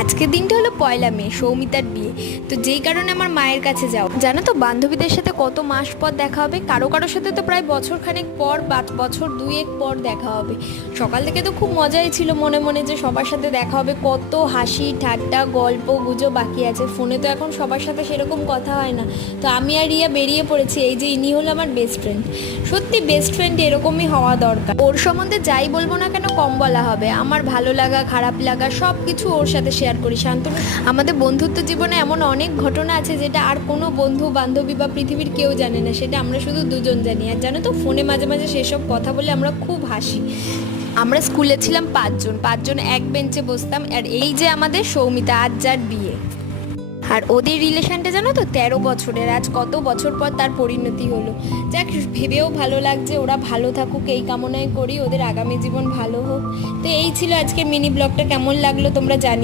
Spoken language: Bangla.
আজকের দিনটা হলো 1 মে, সৌমিতার বিয়ে। তো যেই কারণে আমার মায়ের কাছে যাও, জানো তো বান্ধবীদের সাথে কত মাস পর দেখা হবে, কারো কারোর সাথে তো প্রায় বছরখানেক পর বা বছর 2-1 পর দেখা হবে। সকাল থেকে তো খুব মজাই ছিল মনে মনে যে সবার সাথে দেখা হবে, কত হাসি ঠাট্টা গল্প গুজব বাকি আছে। ফোনে তো এখন সবার সাথে সেরকম কথা হয় না। তো আমি আর রিয়া বেরিয়ে পড়েছি। এই যে ইনি হলো আমার বেস্ট ফ্রেন্ড। সত্যি বেস্ট ফ্রেন্ড এরকমই হওয়া দরকার। ওর সম্বন্ধে যাই বলবো না কেন কম বলা হবে। আমার ভালো লাগা খারাপ লাগা সব কিছু ওর সাথে শেয়ার করি। শান্তনু, আমাদের বন্ধুত্ব জীবনে এমন অনেক ঘটনা আছে যেটা আর কোনো বন্ধু বান্ধবী বা পৃথিবীর কেউ জানে না, সেটা আমরা শুধু দুজন জানি। আর জানো তো ফোনে মাঝে মাঝে সেসব কথা বলে আমরা খুব হাসি। আমরা স্কুলে ছিলাম 5জন এক বেঞ্চে বসতাম। আর এই যে আমাদের সৌমিতা, আজ যার বিয়ে। আর ওদের রিলেশনটা জানো তো 13 বছরের। আজ কত বছর পর তার পরিণতি হলো। যাক, ভেবেও ভালো লাগছে। ওরা ভালো থাকুক এই কামনাই করি, ওদের আগামী জীবন ভালো হোক। তো এই ছিল আজকের মিনি ব্লগটা। কেমন লাগলো তোমরা জানিও।